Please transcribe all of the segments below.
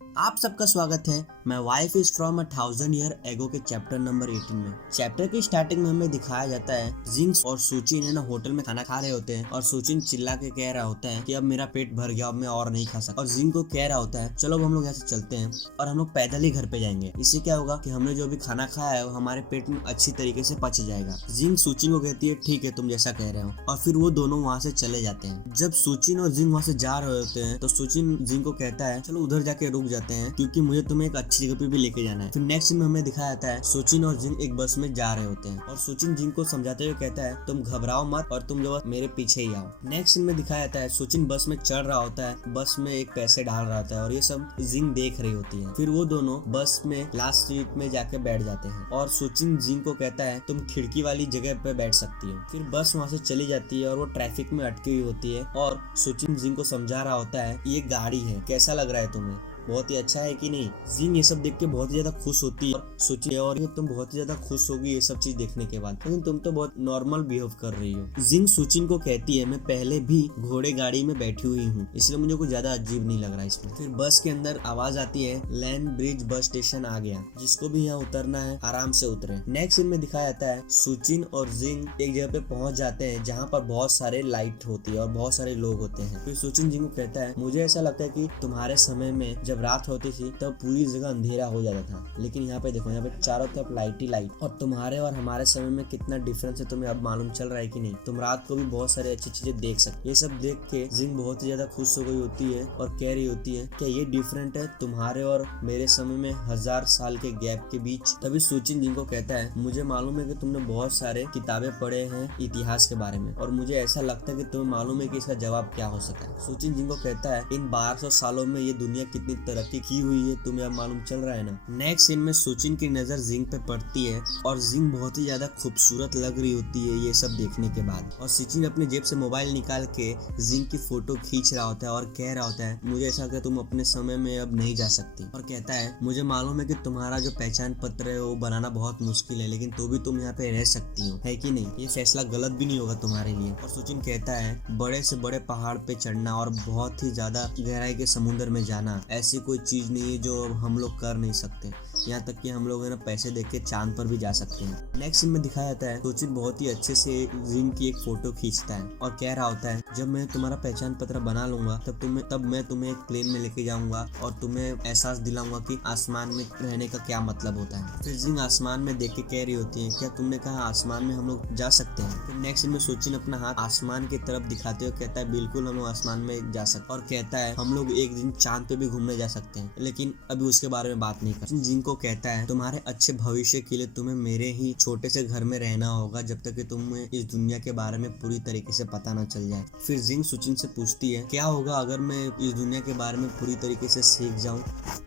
आप सबका स्वागत है। मैं wife is from 1000 year ago के चैप्टर नंबर 18 में। चैप्टर की स्टार्टिंग में हमें दिखाया जाता है जिंक्स और सुचिन है ना होटल में खाना खा रहे होते हैं और सुचिन चिल्ला के कह रहा होता है कि अब मेरा पेट भर गया, अब मैं और नहीं खा सकता। और जिंग को कह रहा होता है चलो अब हम लोग यहाँ से चलते हैं और हम लोग पैदल ही घर पे जाएंगे। इससे क्या होगा कि हमने जो भी खाना खाया है वो हमारे पेट में अच्छी तरीके से पच जाएगा। जिंग सुचिन को कहती है ठीक है तुम जैसा कह रहे हो, और फिर वो दोनों वहाँ से चले जाते हैं। जब सुचिन और जिंग वहाँ से जा रहे होते हैं तो सुचिन जिंग को कहता है चलो उधर जाके रुक जाते हैं क्योंकि मुझे तुम्हें एक अच्छी जगह पे भी लेके जाना है। फिर नेक्स्ट में हमें दिखाया जाता है सुचिन और जिंग एक बस में जा रहे होते हैं और सुचिन जिंग को समझाते हुए कहता है तुम घबराओ मत और तुम जो मेरे पीछे ही आओ। नेक्स्ट में दिखाया जाता है सुचिन बस में चढ़ रहा होता है, बस में एक पैसे डाल रहा होता है और ये सब जिंग देख रही होती है। फिर वो दोनों बस में लास्ट सीट में जाके बैठ जाते हैं और सुचिन जिंग को कहता है तुम खिड़की वाली जगह पे बैठ सकती हो। फिर बस वहाँ से चली जाती है और वो ट्रैफिक में अटकी हुई होती है और सुचिन जिंग को समझा रहा होता है ये गाड़ी है, कैसा लग रहा है तुम्हें, बहुत ही अच्छा है कि नहीं। जिंग ये सब देख के बहुत ही ज्यादा खुश होती है और सोची और तुम बहुत ही ज्यादा खुश होगी ये सब चीज देखने के बाद, लेकिन तुम तो बहुत नॉर्मल बिहेव कर रही हो। जिंग सुचिन को कहती है मैं पहले भी घोड़े गाड़ी में बैठी हुई हूँ इसलिए मुझे कुछ ज्यादा अजीब नहीं लग रहा इसमें। फिर बस के अंदर आवाज आती है लैंड ब्रिज बस स्टेशन आ गया, जिसको भी यहाँ उतरना है आराम से उतरे। नेक्स्ट सीन में दिखाया जाता है सुचिन और जिंग एक जगह पे पहुंच जाते हैं जहाँ पर बहुत सारे लाइट होती है और बहुत सारे लोग होते हैं। फिर सुचिन जिंग को कहता है मुझे ऐसा लगता है कि तुम्हारे समय में जब रात होती थी तब पूरी जगह अंधेरा हो जाता था, लेकिन यहाँ पे देखो यहाँ पे चारों तरफ लाइट ही लाइट, और तुम्हारे और हमारे समय में कितना डिफरेंस है तुम्हें अब मालूम चल रहा है कि नहीं। तुम रात को भी बहुत सारी अच्छी चीजें देख सकते। ये सब देख के जिंग बहुत ही ज्यादा खुश हो गई होती है और कह रही होती है क्या ये डिफरेंट है तुम्हारे और मेरे समय में 1000 साल के गैप के बीच। तभी सुचिन जिंग को कहता है मुझे मालूम है कि तुमने बहुत सारे किताबें पढ़े हैं इतिहास के बारे में और मुझे ऐसा लगता है कि तुम्हें मालूम है कि इसका जवाब क्या हो सकता है। सुचिन जिंग को कहता है इन 1200 सालों में ये दुनिया कितनी तरक्की की हुई है तुम्हें अब मालूम चल रहा है ना। नेक्स्ट सीन में सुचिन की नजर जिंग पे पड़ती है और जिंग बहुत ही ज्यादा खूबसूरत लग रही होती है ये सब देखने के बाद, और सुचिन अपने जेब से मोबाइल निकाल के जिंग की फोटो खींच रहा होता है और कह रहा होता है मुझे ऐसा कि तुम अपने समय में अब नहीं जा सकती, और कहता है मुझे मालूम है कि तुम्हारा जो पहचान पत्र है वो बनाना बहुत मुश्किल है लेकिन तो भी तुम यहाँ पे रह सकती हो, है कि नहीं। ये फैसला गलत भी नहीं होगा तुम्हारे लिए। और सुचिन कहता है बड़े से बड़े पहाड़ पे चढ़ना और बहुत ही ज्यादा गहराई के समुद्र में जाना ऐसी कोई चीज नहीं है जो हम लोग कर नहीं सकते, यहाँ तक कि हम लोग है ना पैसे देके के चांद पर भी जा सकते हैं। नेक्स्ट सीन में दिखाया जाता है सुचिन बहुत ही अच्छे से जिंग की एक फोटो खींचता है और कह रहा होता है जब मैं तुम्हारा पहचान पत्र बना लूंगा तब मैं तुम्हें एक प्लेन में लेके जाऊंगा और तुम्हें एहसास दिलाऊंगा कि आसमान में रहने का क्या मतलब होता है। फिर जिंग आसमान में देख के कह रही होती है क्या तुमने कहा आसमान में हम लोग जा सकते हैं। फिर नेक्स्ट सीन में सुचिन अपना हाथ आसमान की तरफ दिखाते हुए कहता है बिल्कुल हम लोग आसमान में जा सकते, और कहता है हम लोग एक दिन चांद पे भी घूमने जा सकते हैं लेकिन अभी उसके बारे में बात नहीं कर। जिंग को कहता है तुम्हारे अच्छे भविष्य के लिए तुम्हें मेरे ही छोटे से घर में रहना होगा जब तक कि तुम्हें इस दुनिया के बारे में पूरी तरीके से पता न चल जाए। फिर जिंग सुचिन से पूछती है क्या होगा अगर मैं इस दुनिया के बारे में पूरी तरीके से सीख जाऊं।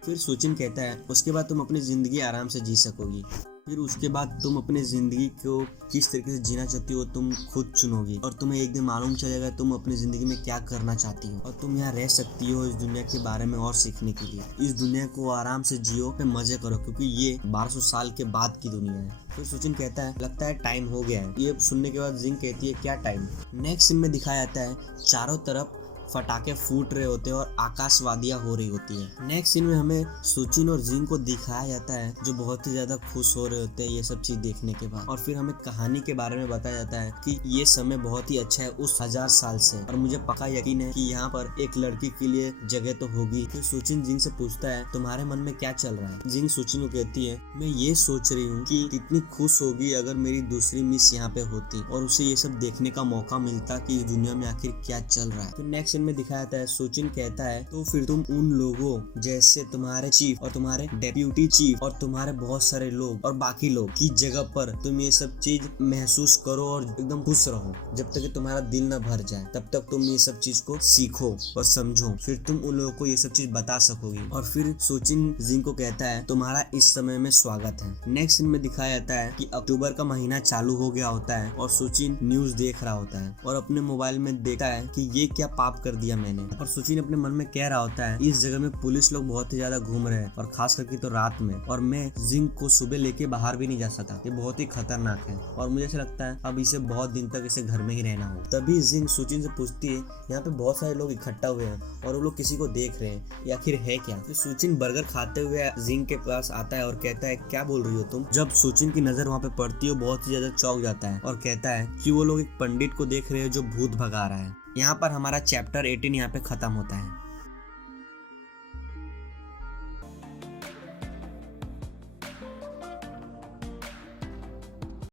फिर सुचिन कहता है उसके बाद तुम अपनी जिंदगी आराम से जी सकोगी। फिर उसके बाद तुम अपनी जिंदगी को किस तरीके से जीना चाहती हो तुम खुद चुनोगी और तुम्हें एक दिन मालूम चलेगा तुम अपनी जिंदगी में क्या करना चाहती हो, और तुम यहाँ रह सकती हो इस दुनिया के बारे में और सीखने के लिए। इस दुनिया को आराम से जियो, मजे करो क्योंकि ये 1200 साल के बाद की दुनिया है। फिर सुचिन कहता है लगता है टाइम हो गया है। ये सुनने के बाद जिंग कहती है क्या टाइम। नेक्स्ट सीन में दिखाया जाता है चारों तरफ फटाके फूट रहे होते हैं और आकाशवादियां हो रही होती है। नेक्स्ट सीन में हमें सुचिन और जिंग को दिखाया जाता है जो बहुत ही ज्यादा खुश हो रहे होते हैं ये सब चीज देखने के बाद, और फिर हमें कहानी के बारे में बताया जाता है कि ये समय बहुत ही अच्छा है उस 1000 साल से, और मुझे पक्का यकीन है कि यहाँ पर एक लड़की के लिए जगह तो होगी। फिर सुचिन जिंग से पूछता है तुम्हारे मन में क्या चल रहा है। जिंग सुचिन को कहती है मैं ये सोच रही हूँ कि कितनी खुश होगी अगर मेरी दूसरी मिस यहाँ पे होती और उसे ये सब देखने का मौका मिलता कि इस दुनिया में आखिर क्या चल रहा है। फिर नेक्स्ट में दिखाया जाता है सुचिन कहता है तो फिर तुम उन लोगों जैसे तुम्हारे चीफ और तुम्हारे डेप्यूटी चीफ और तुम्हारे बहुत सारे लोग और बाकी लोग की जगह पर तुम ये सब चीज महसूस करो और एकदम खुश रहो जब तक कि तुम्हारा दिल न भर जाए, तब तक तुम ये सब चीज को सीखो और समझो, फिर तुम उन लोगों को ये सब चीज बता सकोगी। और फिर सुचिन जिंग को कहता है तुम्हारा इस समय में स्वागत है। नेक्स्ट सीन में दिखाया जाता है कि अक्टूबर का महीना चालू हो गया होता है और सुचिन न्यूज देख रहा होता है और अपने मोबाइल में देखता है कि ये क्या पाप कर कर दिया मैंने। और सुचिन अपने मन में कह रहा होता है इस जगह में पुलिस लोग बहुत ही ज्यादा घूम रहे हैं और खास करके तो रात में, और मैं जिंग को सुबह लेके बाहर भी नहीं जा सकता, ये बहुत ही खतरनाक है और मुझे ऐसा लगता है अब इसे बहुत दिन तक इसे घर में ही रहना हो। तभी जिंग सुचिन से पूछती है यहाँ पे बहुत सारे लोग इकट्ठा हुए हैं और वो लोग किसी को देख रहे हैं, या आखिर है क्या। तो सुचिन बर्गर खाते हुए जिंग के पास आता है और कहता है क्या बोल रही हो तुम। जब सुचिन की नजर वहाँ पे पड़ती है बहुत ही ज्यादा चौंक जाता है और कहता है कि वो लोग एक पंडित को देख रहे हैं जो भूत भगा रहा है। यहाँ पर हमारा चैप्टर 18 यहाँ पे खत्म होता है।